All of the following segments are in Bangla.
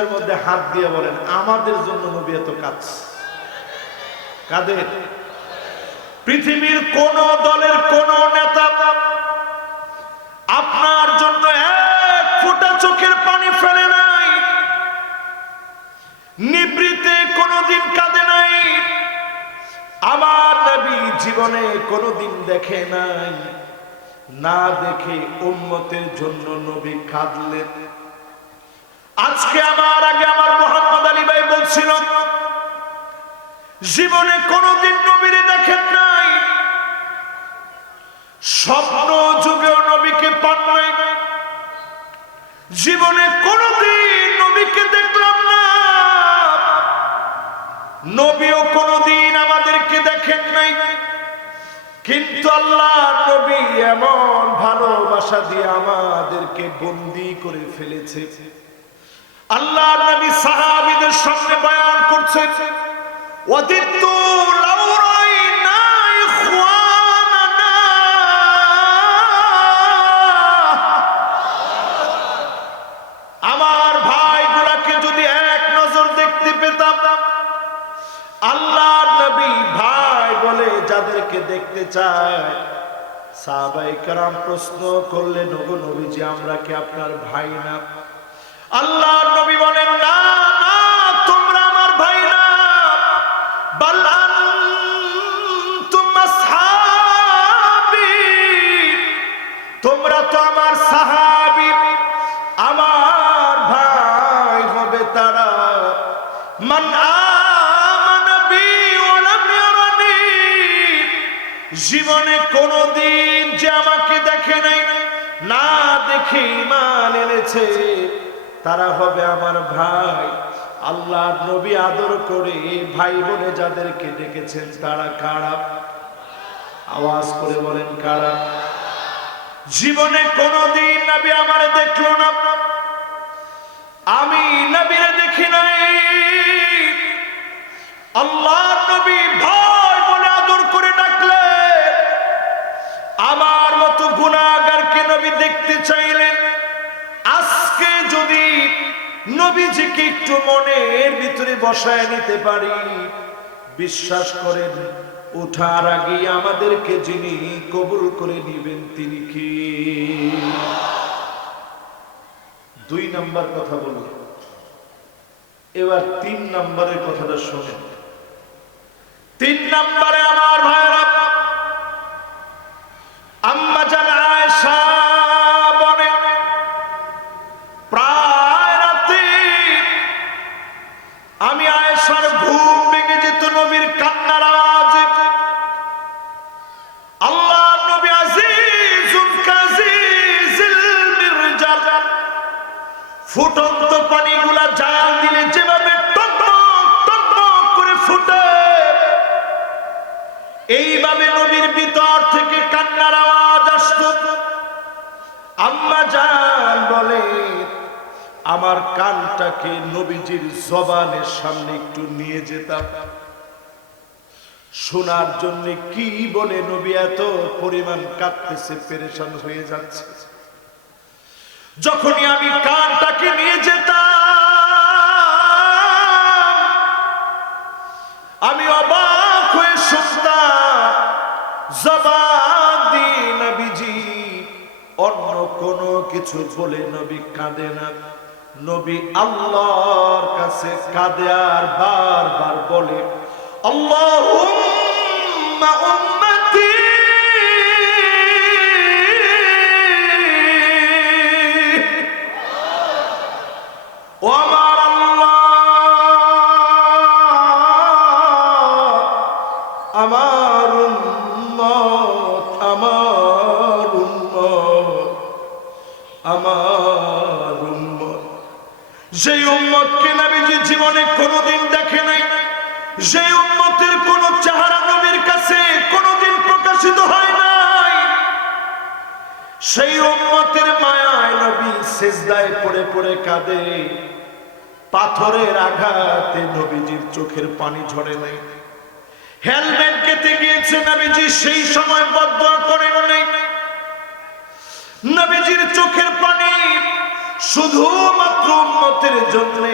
এর মধ্যে হাত দিয়ে বলেন আমাদের জন্য নবী এত কাজ কাদের? পৃথিবীর কোন দলের কোন নেতা আপনার জন্য এক ফোঁটা চোখের পানি ফেলে নাই, নিবৃতে কোনদিন কাঁদে নাই। আমার নবী জীবনে কোনদিন দেখে নাই, না দেখে উম্মতের জন্য নবী কাঁদলেন। আজকে আমার আগে আমার মোহাম্মদ আলী ভাই বলছিল জীবনে কোনদিন নবীরে দেখেন নাই, স্বপ্ন যুগেও নবীকে পান নাই, জীবনে কোনদিন নবীকে দেখলাম না, নবীও কোনদিন আমাদেরকে দেখেন নাই। কিন্তু আল্লাহ নবী এমন ভালোবাসা দিয়ে আমাদেরকে বন্দী করে ফেলেছে। আল্লাহ নবী সাহাবীদের সামনে বয়ান করছেন, ওয়াদিতু লাউ রাইনা ইখওয়ানানা, আমার ভাইগুলোকে যদি এক নজর দেখতে পেতাম। আল্লাহ নবী ভাই বলে যাদেরকে দেখতে চায়, সাহাবায়ে কেরাম প্রশ্ন করলেন, ওগো নবীজি আমরা কি আপনার ভাই না? আল্লাহ নবী বলেন, না না তোমরা আমার ভাই না, বাল আনতুম আসহাবী, তোমরা তো আমার সাহাবী। আমার ভাই হবে তারা মান আমানা বি ওয়া লাম ইয়ারানি, জীবনে কোনদিন যে আমাকে দেখে নাই, না দেখে ঈমান এনেছে, তারা হবে আমার ভাই। আল্লাহ নবী আদর করে ভাই বলে যাদেরকে ডেকেছেন তারা কারা? আওয়াজ করে বলেন কারা? জীবনে কোনদিন নবী আমারে দেখলো না, আমি নবীরে দেখি নাই। আল্লাহ নবী ভাই বলে আদর করে ডাকলে আমার মতো গুনাহগারকে নবী দেখতে চাইলেন। আজকে যদি নবীজিকে একটু মনের ভিতরে বসায় নিতে পারি, বিশ্বাস করেন ওঠার আগে আমাদেরকে যিনি কবুল করে নিবেন তিনি কি? 2 নাম্বার কথা বলল, এবার 3 নাম্বারের কথাটা শোনেন। 3 নাম্বারে আমার ভাইরা, আম্মা জান আয়েশা বলেন, প্রায় রাতে আমি আয়েশার ঘুম ভেঙে যেত নবীর কান্নার আওয়াজে। আল্লাহ নবী আজিজুন কাজিজিল মিরজাল, ফুটন্ত পানিগুলা জাল দিলে যেভাবে টকটক টকটক করে ফুটে, এইভাবে নবীর ভিতর থেকে কান্নার আওয়াজ আসতো। আম্মা জান বলে আমার কানটাকে নবীজির জবানের সামনে একটু নিয়ে যেতাম, শোনার জন্য কি বলে নবী এত পরিমাণ কাঁদতেছে, পেরেশান হয়ে যাচ্ছে। যখনই আমি কানটাকে নিয়ে যেতাম, আমি অবাক হয়ে শুনতাম জবান দিয়ে নবীজি অন্য কোনো কিছু বলে নবী কাঁদে না, নবী আল্লাহর কাছে কাঁদে আর বারবার বলে, আল্লাহুম্মা উম্মতি, ও আমার আল্লাহ, আমার উম্মত, আমার উম্মত, আমার উম্মত। যে উম্মতকে নবীজি জীবনে কোনোদিন দেখে নাই, যে উম্মতের কোন চেহারা নবীর কাছে কোনোদিন প্রকাশিত হয় নাই, সেই উম্মতের মায়ায় নবী সিজদায় পড়ে পড়ে কাঁদে। পাথরের আঘাতে নবীজির চোখের পানি ঝরে নাই। হেলমেট কেটে গিয়েছে নবীজি, সেই সময় বদদোয়া করেন নাই। নবীজির চোখের পানি শুধুমাত্র উম্মতের জন্য।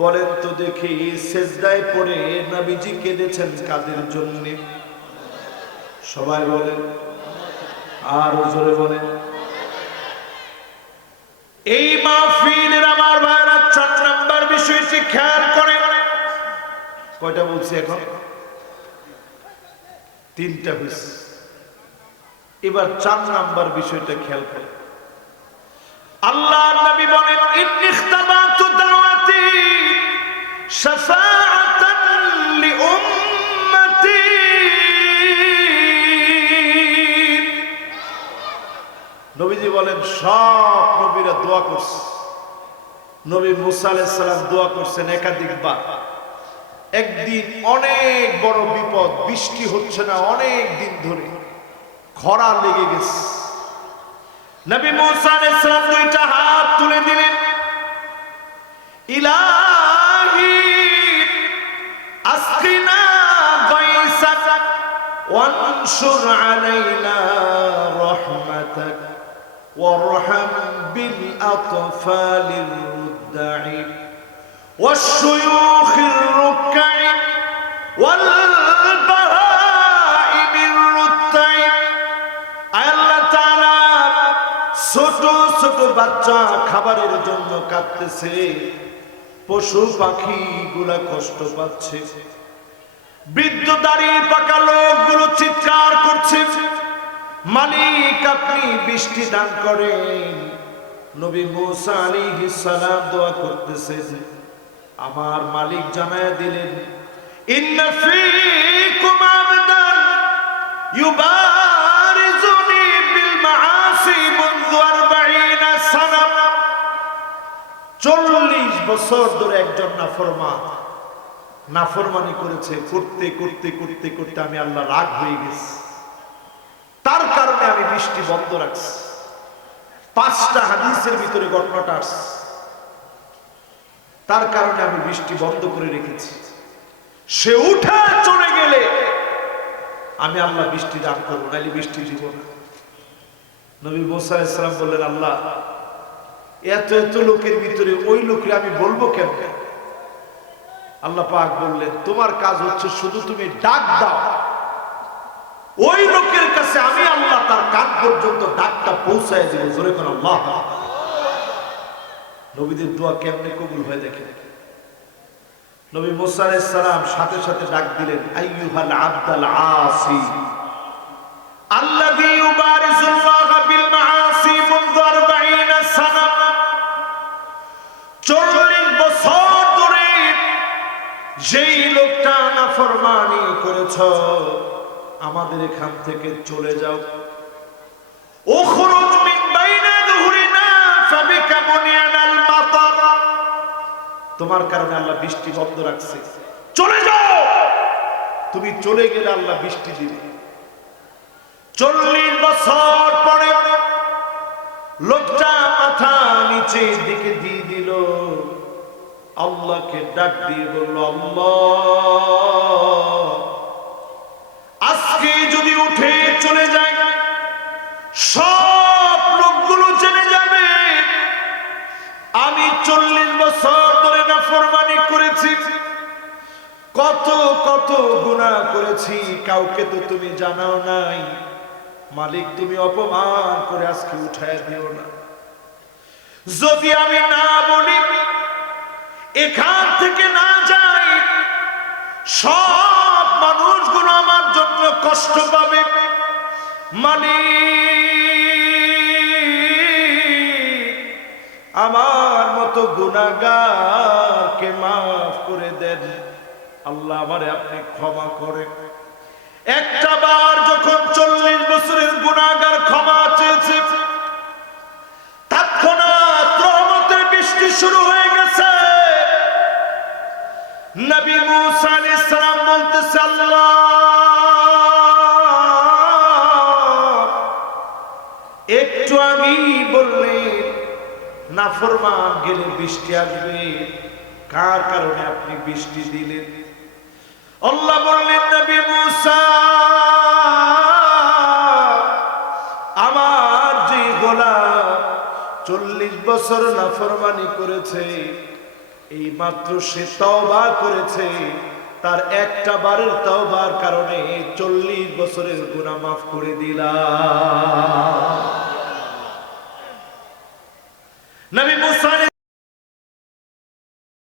বলেন তো দেখি, সেজদায় পড়ে নবীজি কেঁদেছেন কাদের জন্য? সবাই বলেন, আর জোরে বলেন। এই মাহফিলের আমার ভাইরা 4 নাম্বার বিষয়টি খেয়াল করেন। কয়টা বলছি এখন? 3টা হয়েছে। এবার 4 নাম্বার বিষয়টা খেয়াল করেন। আল্লাহর নবী বলেন, ইখতাবাতু দাওয়াতি শাফাআতান লিউম্মতি। নবীজি বলেন, সব নবীরা দোয়া করছে। নবী মুসা আলাইহিস সালাম দোয়া করছেন একাধিকবার। একদিন অনেক বড় বিপদ, বৃষ্টি হচ্ছে না অনেক দিন ধরে, খরা লেগে গেছে। নবী মুসা আলাইহিস সালাম 2টা হাত তুলে দিলেন, ইলাহি আসকিনা গায়সাক ওয়ানশুর আলাইনা রাহমাতাক ওয়ারহাম বিল আতফালির রুদ্দা'i ওয়াশ-শুয়ুখির রুককা'i ওয়াল বাহাইমির রুদ্দা'i। আল্লাহ তাআলা ছোট ছোট বাচ্চা খাবারের জন্য কাঁদতেছে, পশু পাখি গুলা কষ্ট পাচ্ছে, বৃদ্ধ দাঁড়িয়ে পাকা লোকগুলো চিৎকার করছে, মালিক আপনি বৃষ্টি দান করেন। নবী মুসা আলাইহিস সালাম দোয়া করতেছেন, আমার মালিক জানায়া দিলেন, ইন্না ফীকুম আবদান ইউবারিজুনি বিল মাআসি মুনযু 40 সানা। 40 বছর ধরে একজন নাফরমানি করেছে, করতে করতে করতে করতে আমি আল্লাহ রাগ হয়ে গেছি, তার কারণে আমি বৃষ্টি বন্ধ রাখছি। 5টা হাদিসের ভিতরে ঘটনাটা আসছে, তার কারণে আমি বৃষ্টি বন্ধ করে রেখেছি। সে উঠে চলে গেলে আমি আল্লাহ বৃষ্টি দান করবো, নাইলে বৃষ্টি দিব না। নবী মুসা আলাইহিস সালাম বললেন, আল্লাহ এত এত লোকের ভিতরে ওই লোককে আমি বলবো কেন? আল্লাহ পাক বললেন, তোমার কাজ হচ্ছে শুধু তুমি ডাক দাও, ওই লোকের কাছে আমি আল্লাহ তার কান পর্যন্ত ডাকটা পৌঁছায় দেব। জোরে কোন আল্লাহ। নবীদের দোয়া কেমনে কবুল হয় দেখেন। নবী মুসা আলাইহিস সালাম সাথে সাথে ডাক দিলেন, আইয়ুহাল আবদাল আসি আল্লাযী ইউবারিজুল্লাহ বিল মাআসি মুনযু 40 সানা। 40 বছর ধরে যেই লোকটা নাফরমানি করেছ, আমাদের এখান থেকে চলে যাও। উখরুজ মিন বাইনা যুহুরিনা ফাবিকা বুনিয়ানাল মাতার। তোমার কারণে আল্লাহ বৃষ্টি বন্ধ রাখছে, চলে যাও। তুমি চলে গেলে আল্লাহ বৃষ্টি দিবে। 40 বছর পরে লোকটা মাথা নিচের দিকে দিয়ে দিল, আল্লাহকে ডাক দিয়ে বলল, আল্লাহ আজকে যদি উঠে চলে যায়, সব লোকগুলো জেনে যাবে আমি 40 বছর ধরে নাফরমানি করেছি, কত কত গুনাহ করেছি, কাউকে তো তুমি জানাও নাই। মালিক তুমি অপমান করে আজকে উঠায় দিও না। যদি আমি না বলি, এখান থেকে না যাই, সব মানুষগুলো আমার জন্য কষ্ট পাবে। মালিক আমার মতো গুনাহগারকে মাফ করে দেন। আল্লাহ আমারে আপনি ক্ষমা করেন। একটা বার যখন 40 বছরের গুনাহগার ক্ষমা চেয়েছে, তৎক্ষণাৎ রহমতের বৃষ্টি শুরু হয়ে গেছে। নবী মুসা আলাইহিস সালাম বলতেছে, আল্লাহ একটু আগেই বললেন নাফরমান গেলে বৃষ্টি আসবে, কার কারণে আপনি বৃষ্টি দিলেন? আল্লাহ বললেন, নবী মুসা আমার যে গোলাম 40 বছর নাফরমানি করেছে, এই মাত্র সে তওবা করেছে, তার একটা বারের তওবার কারণে 40 বছরের গুনাহ মাফ করে দিলাম। নবী মুসা